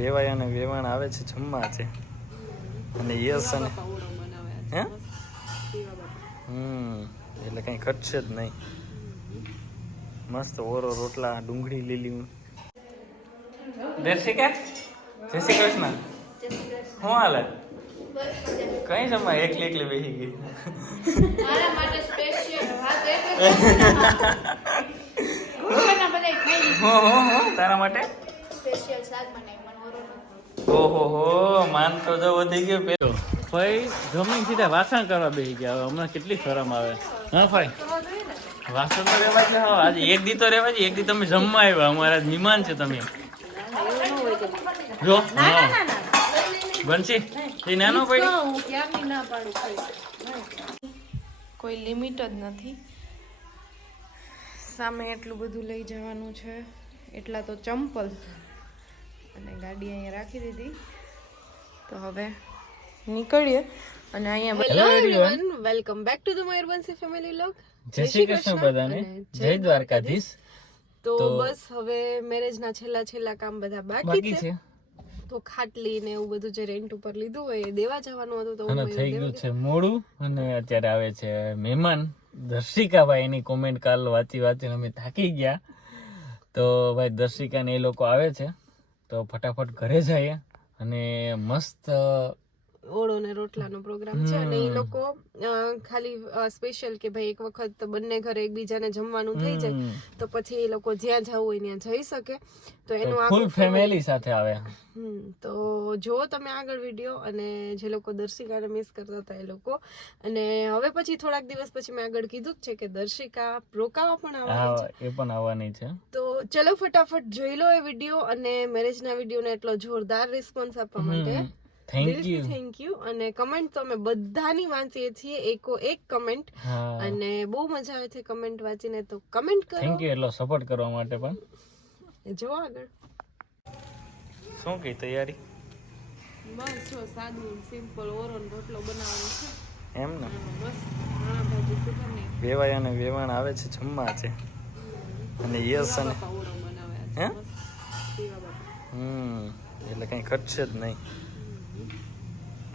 વેવાય અને વેવાણ આવે છે જમવા છે. અને યસ અને હે? હમ એટલે કઈ ઘટશે જ નહીં. મસ્ત ઓરો રોટલા ડુંગળી લીલી. દર્શિકા જય શ્રી કૃષ્ણ? શું હાલે? કઈ જમવા? એકલી એકલી બેસી ગઈ. મારા માટે સ્પેશિયલ વાત એ તારા માટે? ઓહો હો માન તો જો વધી ગયો પેલો ભાઈ જમીન સીધા વાસણ કરવા બેસી ગયા હવે હમણાં કેટલી શરમ આવે. હા ભાઈ? વાસણ તો રેવા છે હા આજે એક દી તો રેવા છે એક દી તમે જમવા આવ્યા અમારા મહેમાન છે તમે. જો હા. બનશી એ નાનો પડી હું ક્યારની ના પાડું ખાઈ. કોઈ લિમિટ જ નથી. સામે એટલું બધું લઈ જવાનું છે. એટલા તો ચંપલ. અને ગાડી અહીંયા રાખી દીધી. તો હવે નીકળીએ અને અહીંયા. Welcome back to the Mayurvanshi family log જય શ્રી કૃષ્ણ બધાને. જય દ્વારકાધીશ. તો બસ હવે મેરેજના છેલ્લા છેલ્લા કામ બધા બાકી છે. તો ખાટલી ને એવું બધું જે રેન્ટ ઉપર લીધું હોય એ દેવા જવાનું હતું તો અને થઈ ગયું છે મોડું. અને અત્યારે આવે છે મહેમાન. દર્શિકાભાઈ એની કોમેન્ટ કાલ વાંચી વાંચીને અમે થાકી ગયા. તો ભાઈ દર્શિકા ને એ લોકો આવે છે. તો ફટાફટ ઘરે જઈએ અને મસ્ત ઓળો ને રોટલાનો પ્રોગ્રામ છે અને એ લોકો ખાલી સ્પેશિયલ કે ભાઈ એક વખત બંને ઘરે એકબીજાને જમવાનું થઈ જાય તો પછી એ લોકો જ્યાં જવું હોય ત્યાં જઈ શકે. તો એનું ફૂલ ફેમિલી સાથે આવે. તો જો તમે આગળ વીડિયો અને જે લોકો દર્શિકાને મિસ કરતા હતા એ લોકો. અને હવે પછી થોડાક દિવસ પછી મેં આગળ કીધું જ છે કે દર્શિકા રોકાવા પણ આવવાની છે. એ પણ આવવાની છે. તો ચલો ફટાફટ જોઈ લો એ વીડિયો અને મેરેજના વિડીયોને એટલો જોરદાર રિસ્પોન્સ આપવા માટે. થેન્ક યુ થેન્ક યુ અને કમેન્ટ તો અમે બધાની વાંચીએ છીએ એકો એક કમેન્ટ અને બહુ મજા આવે છે કમેન્ટ વાંચીને તો કમેન્ટ કરો. થેન્ક યુ એટલો સપોર્ટ કરવા માટે પણ. જો આગળ. શું કઈ તૈયારી? બસ જો સાદું સિમ્પલ ઓરોન રોટલો બનાવવાનો છે. એમ ને? બસ ઘણા ભાજી સુગર નહીં વેવાય અને વેવાણ આવે છે જમવા છે. અને યસ અને હે? હમ એટલે કઈ ઘટશે જ નહીં.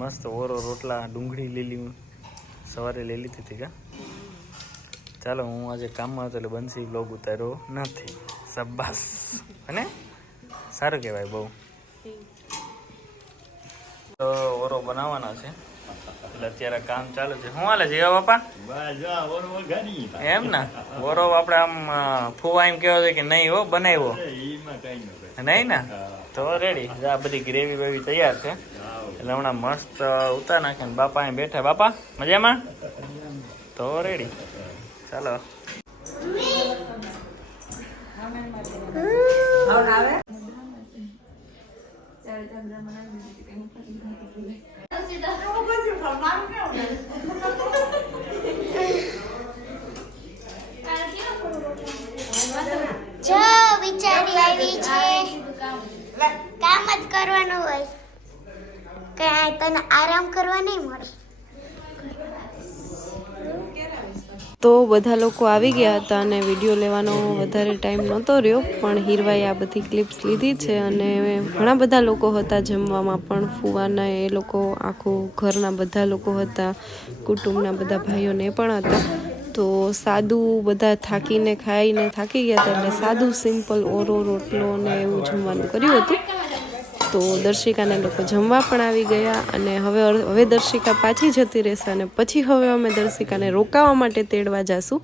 મસ્ત ઓરો રોટલા ડુંગળી લીલી સવારે લઈ લીધી હતી કા. ચાલો હું આજે કામમાં હતો એટલે બંસી બ્લોગ ઉતાર્યો નથી. સબ્બાસ અને સારું કહેવાય બહુ. તો ઓરો બનાવવાનો છે. એટલે અત્યારે કામ ચાલુ છે. શું હાલે છે બાપા? એમ ને? ઓરો આપણે આમ ફુવા એમ કહેવા છે કે નહીં હો બનાવ્યો. નહીં ને? તો રેડી આ બધી ગ્રેવી બેવી તૈયાર છે. એટલે હમણાં મસ્ત ઉતાર નાખે ને બાપા અહીં બેઠા. બાપા, મજામાં? તો રેડી ચાલો. જો વિચારી આવી છે, કામ જ કરવાનું હોય. કઈ તને આરામ કરવા નહીં મળે. તો બધા લોકો આવી ગયા હતા અને વીડિયો લેવાનો વધારે ટાઈમ નહોતો રહ્યો, પણ હીરવાએ આ બધી ક્લિપ્સ લીધી છે અને ઘણા બધા લોકો હતા જમવામાં પણ. ફુવાના એ લોકો, આખું ઘરના બધા લોકો હતા, કુટુંબના બધા ભાઈઓને પણ હતા. તો સાદું બધા થાકીને, ખાઈને થાકી ગયા હતા એટલે સાદું સિમ્પલ ઓરો રોટલો ને એવું જમવાનું કર્યું હતું. તો દર્શિકાને લોકો જમવા પણ આવી ગયા અને હવે હવે દર્શિકા પાછી જતી રહેશે અને પછી હવે અમે દર્શિકાને રોકાવા માટે તેડવા જાશું.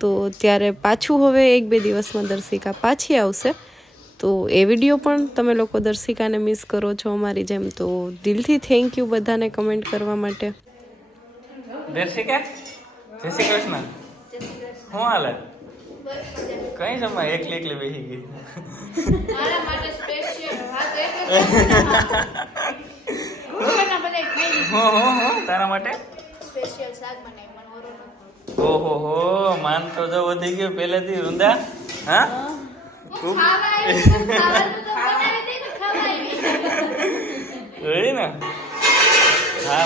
તો ત્યારે પાછું હવે એક બે દિવસમાં દર્શિકા પાછી આવશે. તો એ વીડિયો પણ તમે લોકો દર્શિકાને મિસ કરો છો અમારી જેમ. તો દિલથી થેન્ક યુ બધાને કમેન્ટ કરવા માટે. દર્શિકા? જય શ્રી કૃષ્ણ. શું હાલે? કઈ જમવા? એકલી એકલી બેસી ગઈ. મારા માટે સ્પેશિયલ વાત એ તો ઘરના બધાય ખાઈ લીધું. હો હો હો તારા માટે? સ્પેશિયલ શાક. ઓહો હો માન તો જો વધી ગયો પહેલેથી રૂંદા હા? ખૂબ ને, હા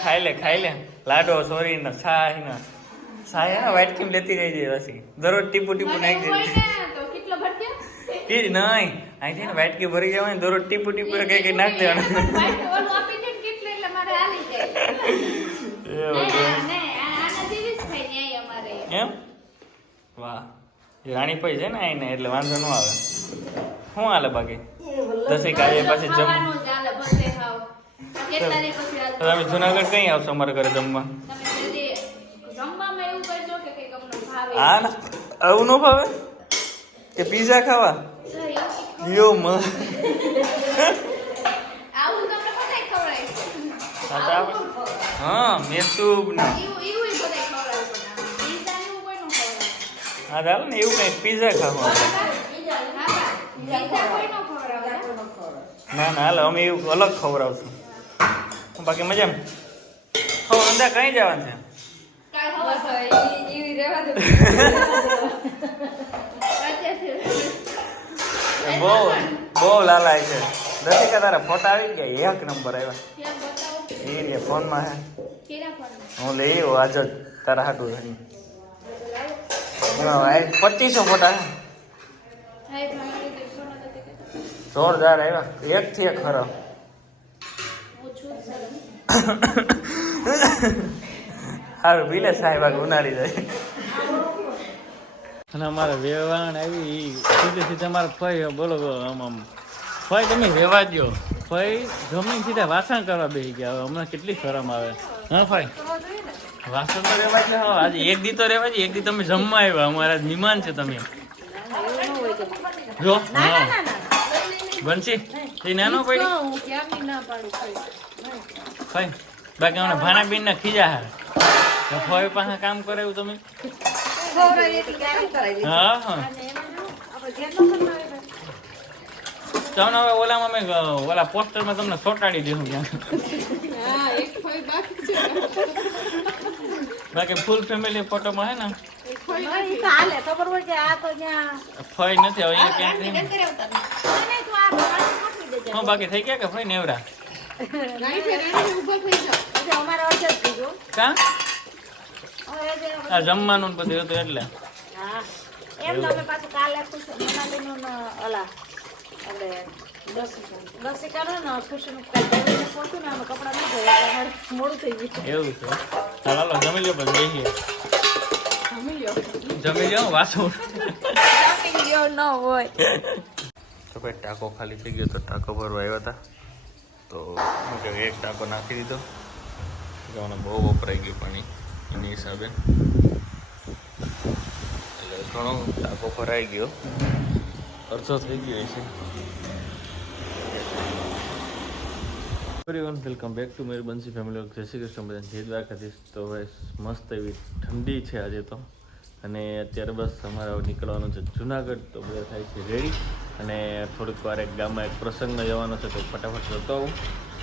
ખાઈ લે ખાઈ લે. લાડો સોરી ને છાય ને છાય ને વાઇટ ક્રીમ લેતી જાય પછી. દરરોજ ટીપુ ટીપુ નાખી દે? પીર નહીં. અહીંથી ને ક્રીમ ભરી ગયા ને દરરોજ ટીપુ ટીપુ કઈ કઈ નાખ દેવાનું. એ એમ? વાહ. એ રાણી પઈ છે ને આઈને એટલે વાંધો ન આવે. શું હાલે બાકી? દસેક આજે પાછી જમ તમે જુનાગઢ કઈ આવશો અમારા ઘરે જમવા? હા ના આવું ન ભાવે? કે પીઝા ખાવા? યો મ. હા હા મેસૂબ ને? હા ચાલો ને એવું કઈ પીઝા ખાવા? ના ના હાલ અમે એવું અલગ ખવડાવશું. બાકી મજામાં? હવે અંદર કઈ જવાનું છે? કાલ હવા બહુ બહુ લાલાય છે. દસિકા તારા ફોટા આવી ગયા? એક નંબર આવ્યા. એ રે ફોનમાં હે. હું લઈ આવ્યો આજ જ તારા હાટું થઈ પચીસો ફોટા હે. જોરદાર આવ્યા. એક થી એક ખરો. સારું પીલે સાહેબ ઉનાળી જાય. અને અમારે વેવાણ આવી સીધે સીધા અમારે ફઈ, બોલો આમ આમ. ફઈ તમે વેવા દો ફઈ જમીન સીધા વાસણ કરવા બેસી ગયા. હવે હમણાં કેટલી શરમ આવે. હા, ફઈ? વાસણ તો રેવા દે હા, આજે એક દી તો રેવા દે એક દી તમે જમવા આવ્યા. અમારા મહેમાન છે તમે. જો બનશી એ નાનો પડી? ફઈ, બાકી હમણાં ભાણા બીન ના ખીજા હા. ફઈ પાસે કામ કરે એવું તમે? તમને હવે ઓલામાં મેં ઓલા પોસ્ટરમાં તમને ચોંટાડી દઉં બાકી ફૂલ ફેમિલી ફોટોમાં હે ને? ફઈ નથી હવે ક્યાંક હા બાકી થઈ ગયા કે ફઈ નેવરા? કા? આ જમવાનું બધું હતું એટલે. જમી લ્યો પછી જમી તો ભાઈ ટાંકો ખાલી થઈ ગયો તો ટાંકો ભરવા આવ્યા હતા તો એક ટાંકો નાખી દીધો. બહુ વપરાઈ ગયું પાણી. એની હિસાબે. એટલે ઘણો ટાંકો ભરાઈ ગયો. અડધો થઈ ગયો છે everyone welcome back to Meri Bansi family જય શ્રી કૃષ્ણ બધા જય દ્વારકાધીશ. તો હવે મસ્ત એવી ઠંડી છે આજે તો. અને અત્યારે બસ અમારે નીકળવાનું છે જુનાગઢ. તો બધા થાય છે રેડી અને થોડીક વાર એક ગામમાં એક પ્રસંગમાં જવાનો છે તો ફટાફટ જતો આવું.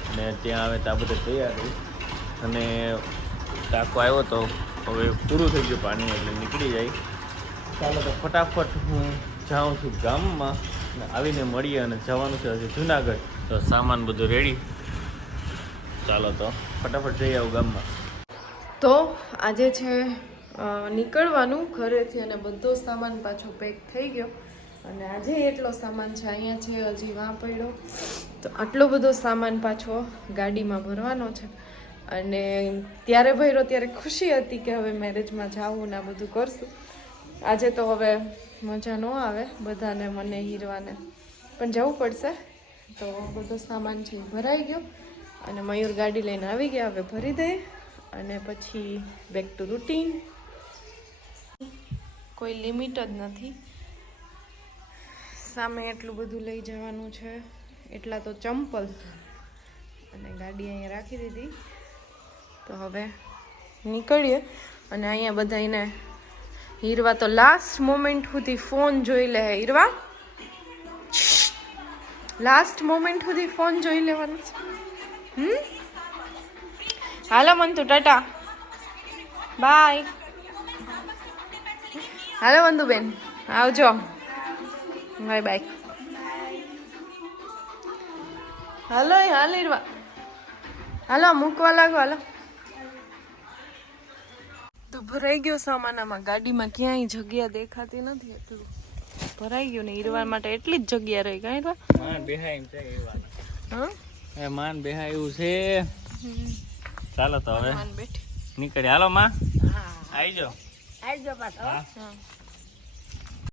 અને ત્યાં આવે તો આ બધે તૈયાર અને ટાંકો આવ્યો તો હવે પૂરું થઈ ગયું પાણી એટલે નીકળી જાય. ચાલો તો ફટાફટ હું જાઉં છું ગામમાં આવીને મળીએ અને જવાનું છે હજી જુનાગઢ. તો સામાન બધું રેડી ચાલો તો ફટાફટ જઈ આવું ગામમાં. તો આજે છે નીકળવાનું, ઘરેથી અને બધો સામાન પાછો પેક થઈ ગયો. અને આજે એટલો સામાન છે, અહીંયા છે, હજી વાં પડ્યો. તો આટલો બધો સામાન પાછો ગાડીમાં ભરવાનો છે. અને ત્યારે ભર્યો ત્યારે ખુશી હતી કે હવે મેરેજમાં જાવું ને આ બધું કરશું. આજે તો હવે મજા ન આવે બધાને મને હીરવાને પણ જવું પડશે. તો બધો સામાન છે ભરાઈ ગયો અને મયુર ગાડી લઈને આવી ગયા. હવે ભરી દે અને પછી બેક ટુ રૂટીન કોઈ લિમિટ જ નથી. સામે એટલું બધું લઈ જવાનું છે. એટલા તો ચંપલ અને ગાડી અહીંયા રાખી દીધી. તો હવે નીકળીએ અને અહીંયા બધાને હીરવા તો લાસ્ટ મોમેન્ટ સુધી ફોન જોઈ લે હીરવા. લાસ્ટ મોમેન્ટ સુધી ફોન જોઈ લેવાનો છે. હમ? હાલો મંતુ, ટાટા. બાય હાલો મંતુબેન, આવજો. બાય બાય હાલો હાલ હીરવા. હાલો, મૂકવા લાગો, હાલો. તો ભરાઈ ગયો સામાનામાં ગાડીમાં ક્યાંય જગ્યા દેખાતી નથી એટલું. ભરાઈ ગયું ને ઈરવા માટે એટલી જ જગ્યા રહી કાંઈ હીરવા માન બેહાય એમ છે એવા હા? એ માન બેહાય એવું છે. ચાલો તો હવે. માન બેઠી. નીકળી હાલો માં. આવી જાઓ. આવજો પાછો હા. હા.